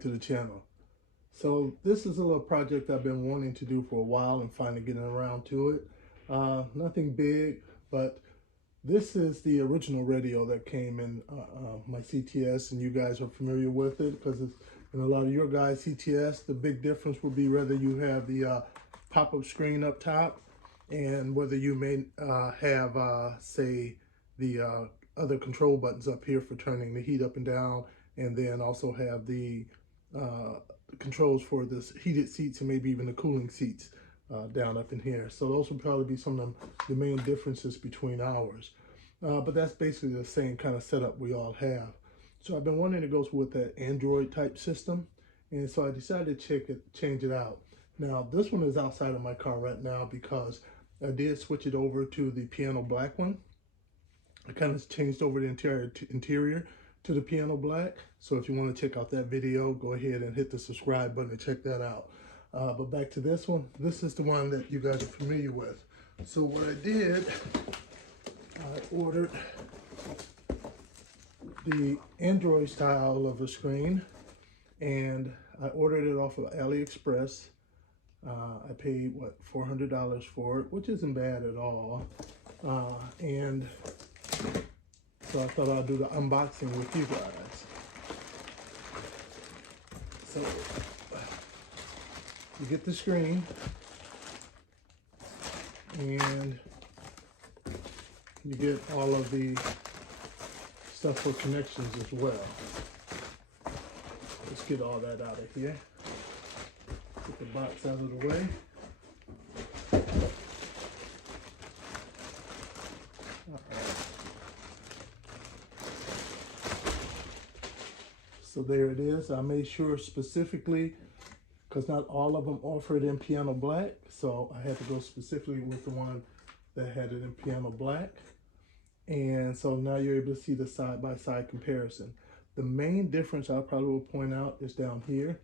back to the channel. So this is a little project I've been wanting to do for a while and finally getting around to it. Nothing big, but this is the original radio that came in my CTS, and you guys are familiar with it because it's in a lot of your guys' CTS. The big difference will be whether you have the pop-up screen up top and whether you may have, say, the other control buttons up here for turning the heat up and down, and then also have the controls for the heated seats and maybe even the cooling seats down up in here. So those will probably be some of the main differences between ours. But that's basically the same kind of setup we all have. So I've been wanting to go with that Android type system, and so I decided to change it out. Now this one is outside of my car right now because I did switch it over to the piano black one. I kind of changed over the interior to the piano black. So if you want to check out that video, go ahead and hit the subscribe button and check that out. But back to this one. This is the one that you guys are familiar with. So what I did, I ordered the Android style of a screen, and I ordered it off of AliExpress. I paid, what, $400 for it, which isn't bad at all. And so I thought I'd do the unboxing with you guys. So you get the screen, and you get all of the stuff for connections as well. Let's get all that out of here. Get the box out of the way. So there it is. I made sure specifically, because not all of them offer it in piano black, so I had to go specifically with the one that had it in piano black. And so now you're able to see the side-by-side comparison. The main difference I probably will point out is down here.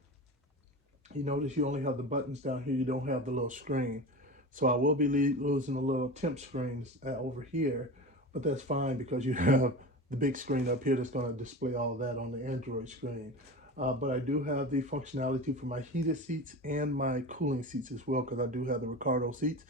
You notice you only have the buttons down here, you don't have the little screen. So I will be losing the little temp screens over here, but that's fine because you have the big screen up here that's going to display all of that on the Android screen. But I do have the functionality for my heated seats and my cooling seats as well, because I do have the Recaro seats,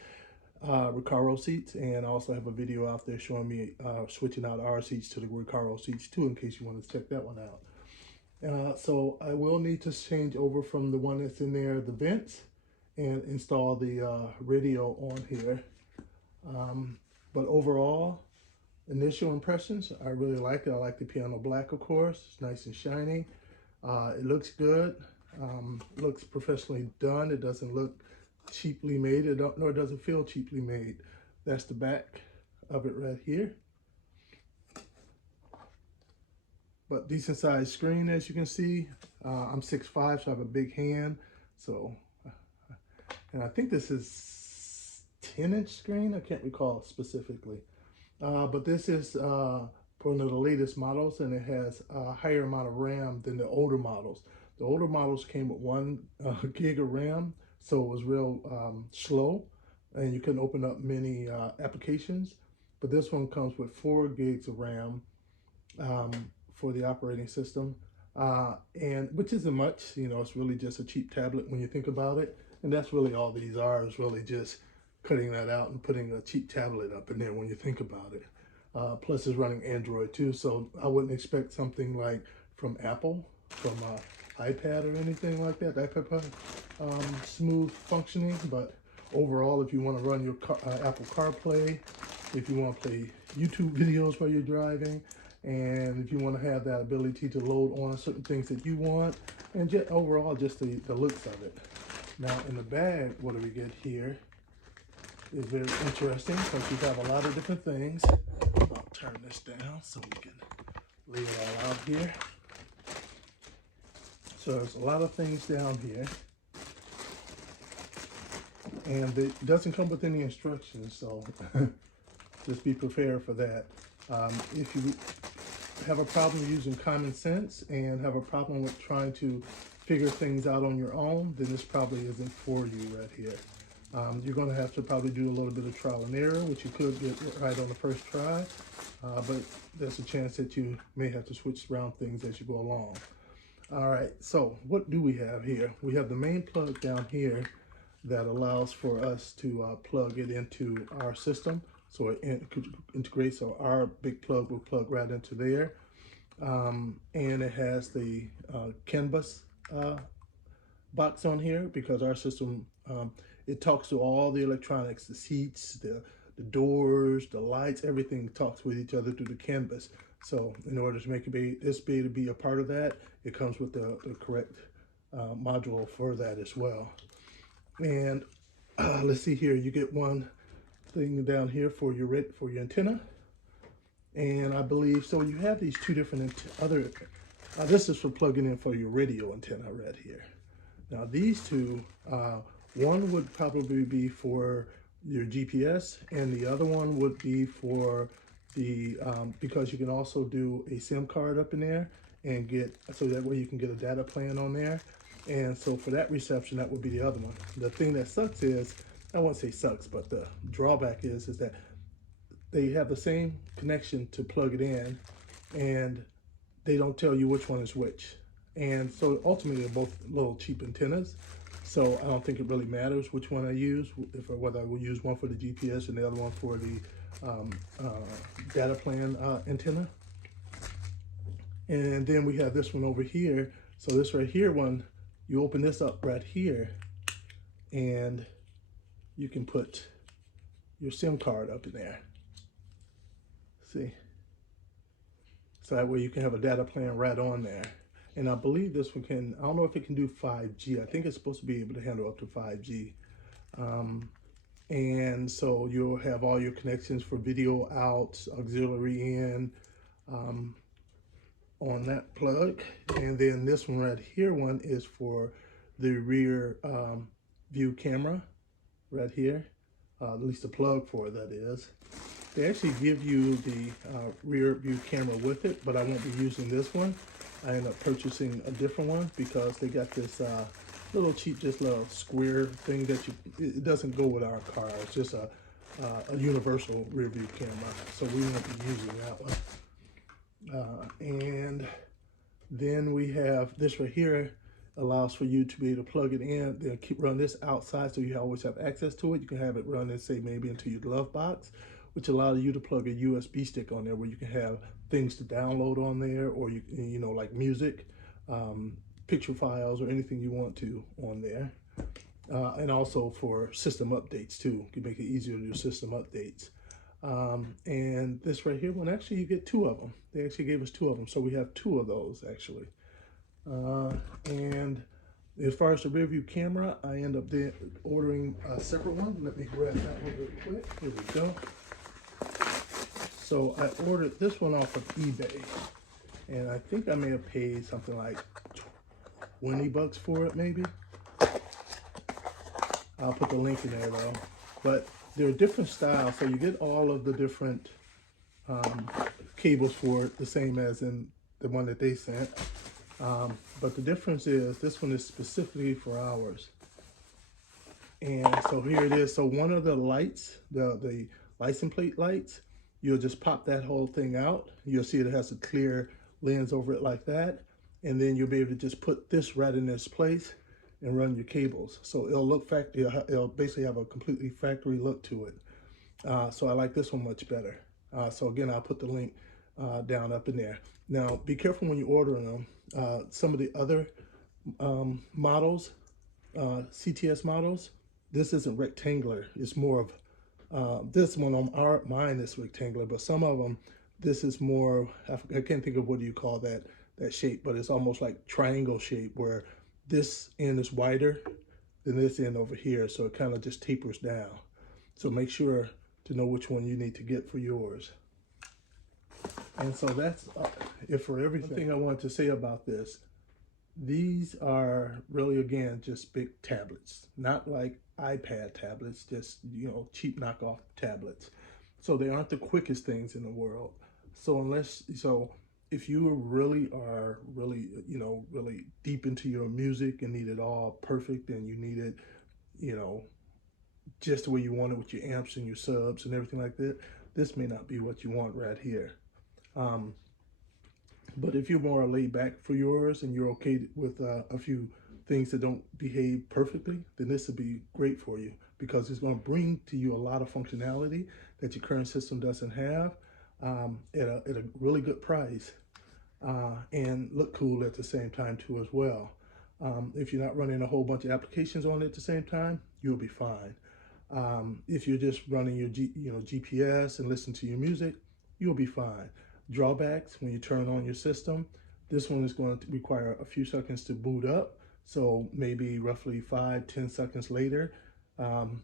and I also have a video out there showing me switching out our seats to the Recaro seats too, in case you want to check that one out. So I will need to change over from the one that's in there, the vents, and install the radio on here. But overall, initial impressions, I really like it. I like the piano black, of course. It's nice and shiny. It looks good. Looks professionally done. It doesn't look cheaply made, nor does it feel cheaply made. That's the back of it right here. But decent sized screen, as you can see. I'm 6'5", so I have a big hand. So, and I think this is 10-inch screen. I can't recall specifically. But this is for one of the latest models, and it has a higher amount of RAM than the older models. The older models came with 1 gig of RAM, so it was real slow, and you couldn't open up many applications. But this one comes with 4 gigs of RAM for the operating system, and which isn't much. You know, it's really just a cheap tablet when you think about it, and that's really all these are, is really just cutting that out and putting a cheap tablet up in there when you think about it. Plus it's running Android too, so I wouldn't expect something like from Apple, from iPad or anything like that, smooth functioning. But overall, if you want to run your Apple CarPlay, if you want to play YouTube videos while you're driving, and if you want to have that ability to load on certain things that you want, and just overall just the looks of it. Now in the bag, what do we get here is very interesting because you have a lot of different things. I'll turn this down so we can lay it all out here. So there's a lot of things down here, and it doesn't come with any instructions, so just be prepared for that. If you have a problem using common sense and have a problem with trying to figure things out on your own, then this probably isn't for you right here. You're going to have to probably do a little bit of trial and error, which you could get right on the first try, but there's a chance that you may have to switch around things as you go along. All right, so what do we have here? We have the main plug down here that allows for us to plug it into our system. So it integrates, so our big plug will plug right into there. And it has the CAN bus box on here because our system, it talks to all the electronics, the seats, the doors, the lights, everything talks with each other through the CAN bus. So in order to make this be to be a part of that, it comes with the correct module for that as well. And let's see here, you get one thing down here for your antenna. And I believe, so you have these two different this is for plugging in for your radio antenna right here. Now these two, one would probably be for your GPS and the other one would be for the, because you can also do a SIM card up in there and so that way you can get a data plan on there. And so for that reception, that would be the other one. The thing that sucks is, I won't say sucks, but the drawback is that they have the same connection to plug it in and they don't tell you which one is which. And so ultimately they're both little cheap antennas. So I don't think it really matters which one I use, whether I will use one for the GPS and the other one for the data plan antenna. And then we have this one over here. So this right here one, you open this up right here and you can put your SIM card up in there. See? So that way you can have a data plan right on there. And I believe this one can, I don't know if it can do 5G. I think it's supposed to be able to handle up to 5G. And so you'll have all your connections for video out, auxiliary in, on that plug. And then this one right here one is for the rear view camera right here, at least the plug for it, that is. They actually give you the rear view camera with it, but I won't be using this one. I end up purchasing a different one because they got this little cheap, just little square thing that it doesn't go with our car. It's just a universal rear view camera, so we won't be using that one. And then we have this right here, allows for you to be able to plug it in, then run this outside so you always have access to it. You can have it run and say maybe into your glove box, which allows you to plug a USB stick on there where you can have things to download on there, or you know, like music, picture files, or anything you want to on there. And also for system updates too, you can make it easier to do system updates. And this right here one, actually you get two of them. They actually gave us two of them, so we have two of those actually. And as far as the rear view camera, I end up ordering a separate one. Let me grab that one real quick. Here we go. So I ordered this one off of eBay, and I think I may have paid something like 20 bucks for it, maybe. I'll put the link in there though. But there are different styles, so you get all of the different cables for it, the same as in the one that they sent. But the difference is this one is specifically for ours. And so here it is. So one of the lights, the license plate lights, you'll just pop that whole thing out. You'll see it has a clear lens over it like that. And then you'll be able to just put this right in this place and run your cables. So it'll look it'll basically have a completely factory look to it. So I like this one much better. So again, I'll put the link down up in there. Now, be careful when you're ordering them. Some of the other models, CTS models, this isn't rectangular. It's more of, this one on mine is rectangular, but some of them, this is more, I can't think of what do you call that shape, but it's almost like triangle shape where this end is wider than this end over here. So it kind of just tapers down. So make sure to know which one you need to get for yours. And so that's it for everything. One thing I wanted to say about this, these are really, again, just big tablets, not like iPad tablets, just, you know, cheap knockoff tablets. So they aren't the quickest things in the world. So if you really are you know, really deep into your music and need it all perfect, and you need it, you know, just the way you want it with your amps and your subs and everything like that, this may not be what you want right here. But if you're more laid back for yours and you're okay with a few things that don't behave perfectly, then this would be great for you, because it's going to bring to you a lot of functionality that your current system doesn't have, at a really good price, and look cool at the same time too as well. If you're not running a whole bunch of applications on it at the same time, you'll be fine. If you're just running your GPS and listen to your music, you'll be fine. Drawbacks: when you turn on your system, this one is going to require a few seconds to boot up. So maybe roughly 5-10 seconds later, and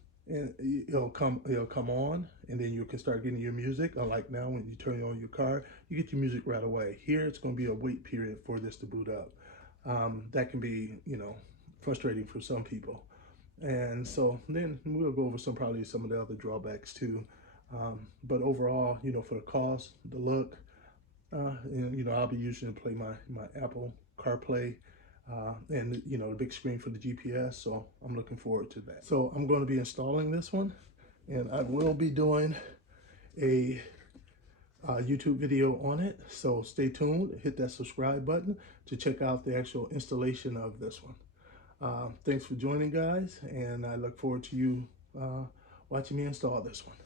it'll come on, and then you can start getting your music. Unlike now, when you turn on your car, you get your music right away. Here, it's going to be a wait period for this to boot up. That can be, frustrating for some people. And so then we'll go over probably some of the other drawbacks too. But overall, for the cost, the look, and I'll be using it to play my Apple CarPlay, and the big screen for the GPS. So I'm looking forward to that. So I'm going to be installing this one, and I will be doing a YouTube video on it. So stay tuned. Hit that subscribe button to check out the actual installation of this one. Thanks for joining, guys, and I look forward to you watching me install this one.